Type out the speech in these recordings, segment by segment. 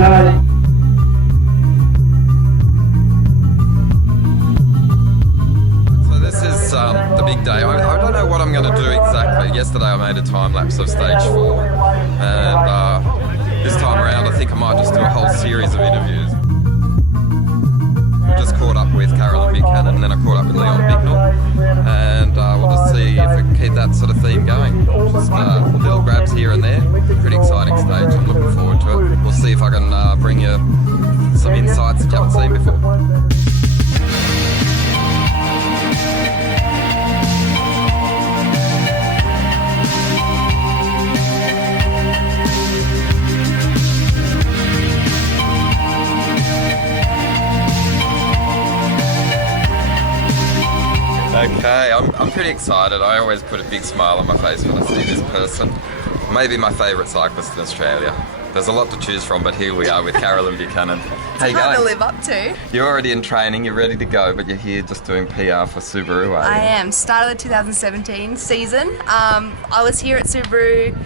This is the big day. I don't know what I'm going to do exactly. Yesterday I made a time lapse of stage 4, and this time around I think I might just do a whole series of interviews. I just caught up with Carolyn Buchanan, and then I caught up with Bignell, and we'll just see if we can keep that sort of theme going. Just little grabs here and there. Pretty exciting stage. I'm looking forward to it. We'll see if I can bring you some insights that you haven't seen before. Okay, I'm pretty excited. I always put a big smile on my face when I see this person. Maybe my favourite cyclist in Australia. There's a lot to choose from, but here we are with Carolyn Buchanan. How you going? Hard to live up to. You're already in training, you're ready to go, but you're here just doing PR for Subaru, are you? I am. Started the 2017 season. I was here at Subaru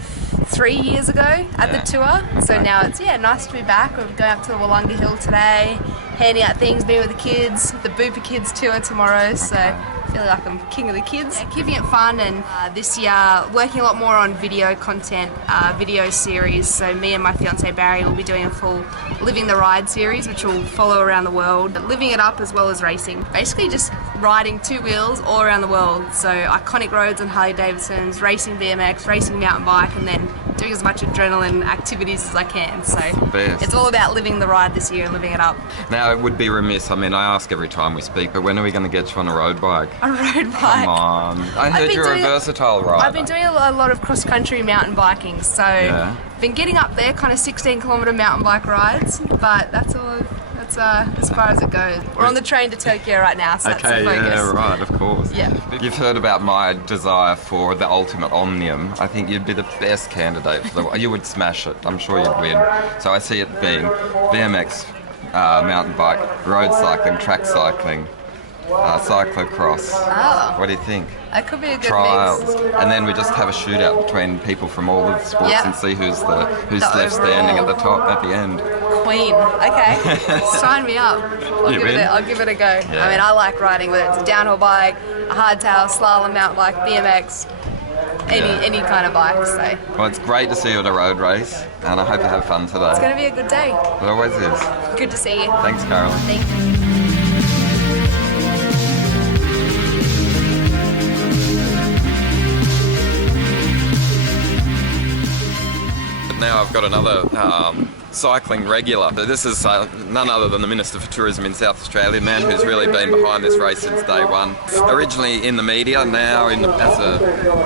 3 years ago at the tour, so now it's nice to be back. We're going up to the Wollonga Hill today, handing out things, being with the kids, the Booper Kids tour tomorrow, so I feel like I'm king of the kids. Yeah, keeping it fun, and this year working a lot more on video content, video series. So me and my fiance Barry will be doing a full Living the Ride series, which will follow around the world, living it up as well as racing. Basically just riding two wheels all around the world. So iconic roads on Harley Davidsons, racing BMX, racing mountain bike, and then doing as much adrenaline activities as I can. So it's all about living the ride this year and living it up. Now it would be remiss, I ask every time we speak, but when are we going to get you on a road bike? A road bike? Come on. I heard you're a versatile rider. I've been doing a lot of cross-country mountain biking, so been getting up there, kind of 16-kilometre mountain bike rides, but that's all. That's as far as it goes. We're on the train to Tokyo right now, so that's the focus. Yeah, right, of course. Yeah. You've heard about my desire for the ultimate omnium. I think you'd be the best candidate for you would smash it. I'm sure you'd win. So I see it being BMX, mountain bike, road cycling, track cycling, cyclocross. Oh. What do you think? That could be a good Trials. mix. And then we just have a shootout between people from all the sports and see who's left overall standing at the top at the end. Queen. Okay. Sign me up. I'll give it a go. Yeah. I like riding, whether it's a downhill bike, a hardtail, slalom mountain bike, BMX, any kind of bike. So. Well, it's great to see you at a road race, and I hope you have fun today. It's going to be a good day. It always is. Good to see you. Thanks, Carolyn. Thank you. Now I've got another cycling regular. This is none other than the Minister for Tourism in South Australia, a man who's really been behind this race since day one. Originally in the media, now as a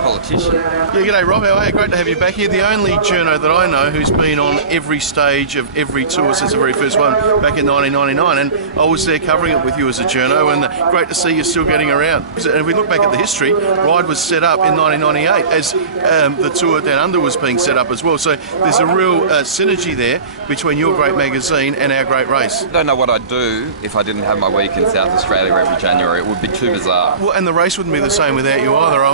politician. Yeah, g'day Rob, how are you? Great to have you back here. The only journo that I know who's been on every stage of every tour since the very first one back in 1999, and I was there covering it with you as a journo, and great to see you still getting around. And if we look back at the history, Ride was set up in 1998 as the tour down under was being set up as well, so there's a real synergy there between your great magazine and our great race. I don't know what I'd do if I didn't have my week in South Australia every January. It would be too bizarre. Well, and the race wouldn't be the same without you either.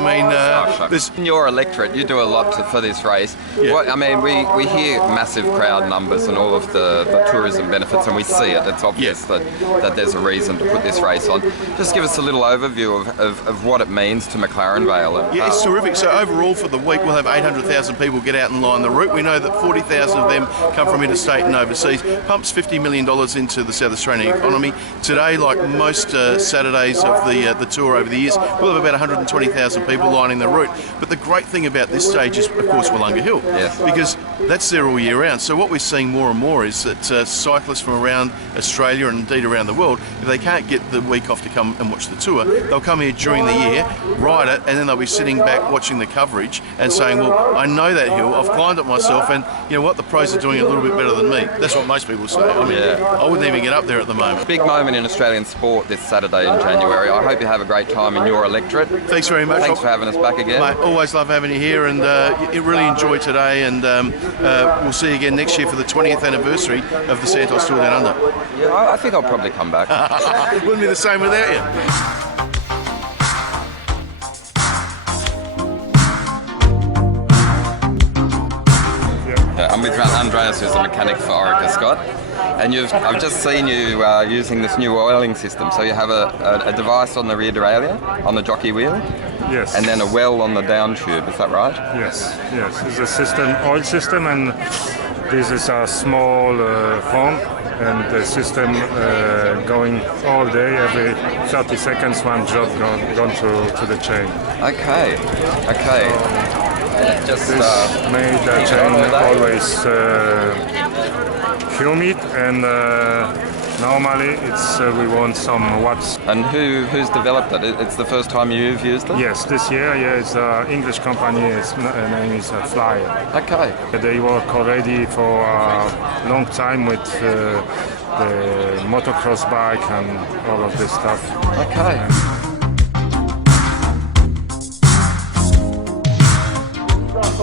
In your electorate, you do a lot for this race. Yeah. We hear massive crowd numbers and all of the tourism benefits, and we see it. It's obvious that there's a reason to put this race on. Just give us a little overview of what it means to McLaren Vale. Yeah, it's terrific. So overall for the week, we'll have 800,000 people get out and line the route. We know that 40,000 of them come from interstate and overseas. Pumps $50 million into the South Australian economy. Today, like most Saturdays of the tour over the years, we'll have about 120,000 people lining the route. But the great thing about this stage is, of course, Wollonga Hill, because that's there all year round. So what we're seeing more and more is that cyclists from around Australia and indeed around the world, if they can't get the week off to come and watch the tour, they'll come here during the year, ride it, and then they'll be sitting back watching the coverage and saying, well, I know that hill, I've climbed it myself, and you know what, the pros are doing it a little bit better than me. That's what most people say. I wouldn't even get up there at the moment. Big moment in Australian sport this Saturday in January. I hope you have a great time in your electorate. Thanks very much. Thanks for having us back again. Mate, always love having you here, and really enjoy today, and we'll see you again next year for the 20th anniversary of the Santos Tour Down Under. Yeah, I think I'll probably come back. Wouldn't be the same without you. I'm with Andreas, who's a mechanic for Orica-Scott. And I've just seen you using this new oiling system. So you have a device on the rear derailleur, on the jockey wheel, Yes. and then a well on the down tube. Is that right? Yes. It's a system, oil system, and this is a small pump, and the system going all day. Every 30 seconds, one drop gone to the chain. Okay. Just This made the chain always humid, and normally it's we want some watts. And who's developed it? It's the first time you've used it? Yes, this year, it's an English company. Its name is Flyer. Okay. They work already for a long time with the motocross bike and all of this stuff. Okay.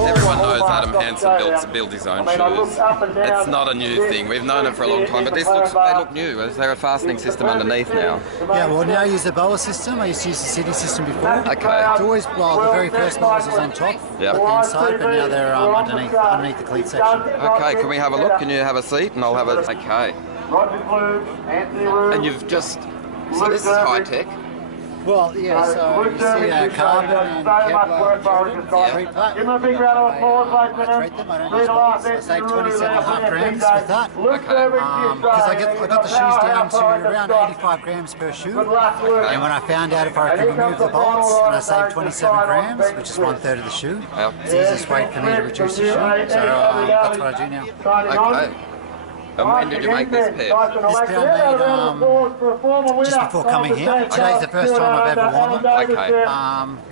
Everyone knows Adam Hansen built his own shoes. It's not a new thing. We've known it for a long time, but they look new. Is there a fastening system underneath now? Yeah, well, now I use the BOA system. I used to use the city system before. Okay. It's always, well, the very first models was on top, Yep. the inside, but now they're underneath the cleat section. Okay, can we have a look? Can you have a seat? And I'll have a... Okay. And you've just... So this is high tech. Well, yeah, so you see carbon and Kevlar treat that. Give them a big round of applause, ladies and I treat them, I don't use bolts. I save 27.5 grams with that. Okay. Because I got the shoes down to around 85 grams per shoe. And when I found out if I could remove the bolts, and I saved 27 grams, which is 1/3 of the shoe, Yep. it's the easiest way for me to reduce the shoe. So that's what I do now. Okay. And when did you make this pair? This pair I made just before coming here. Today's the first time I've ever worn them. Okay.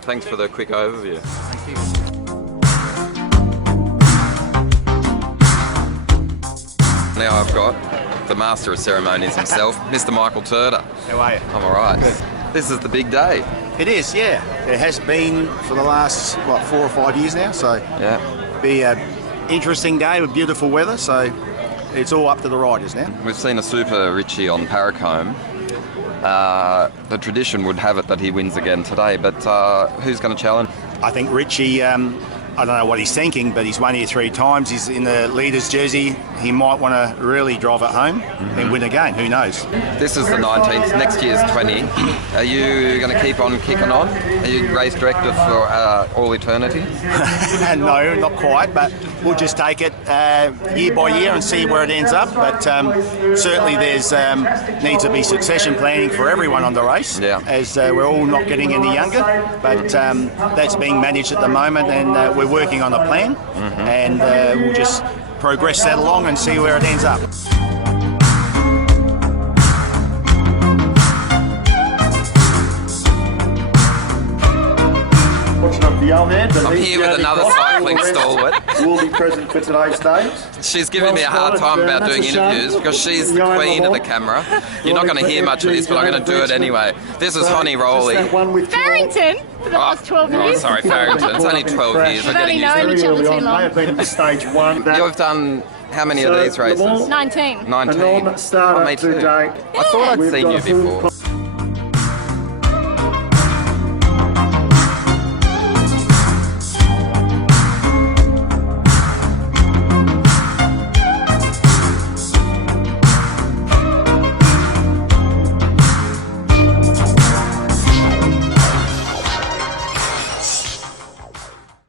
Thanks for the quick overview. Thank you. Now I've got the master of ceremonies himself, Mr. Michael Turtur. How are you? I'm all right. This is the big day. It is, yeah. It has been for the last, 4 or 5 years now, so Yeah. be an interesting day with beautiful weather, so it's all up to the riders now. We've seen a super Richie on Paracombe. The tradition would have it that he wins again today, but who's going to challenge? I think Richie, I don't know what he's thinking, but he's won here 3 times. He's in the leader's jersey. He might want to really drive it home and win again. Who knows? This is the 19th, next year's 20. Are you going to keep on kicking on? Are you race director for all eternity? No, not quite, but we'll just take it year by year and see where it ends up. But certainly there's needs to be succession planning for everyone on the race, Yeah. as we're all not getting any younger. But that's being managed at the moment, and we're working on a plan, and we'll just progress that along and see where it ends up. I'm here with another cycling stalwart. Will be present for today's stage. She's giving me a hard time about doing interviews because she's the queen of the camera. You're not going to hear much of this, but I'm going to do it anyway. This is Honie Rowley. Farrington for the last 12 years. Sorry, Farrington. It's only 12 years. I'm getting used to known it. each other too May long. have been at stage 1. You've done how many of these races? 19. 19. Oh, me too. I thought I'd seen you before.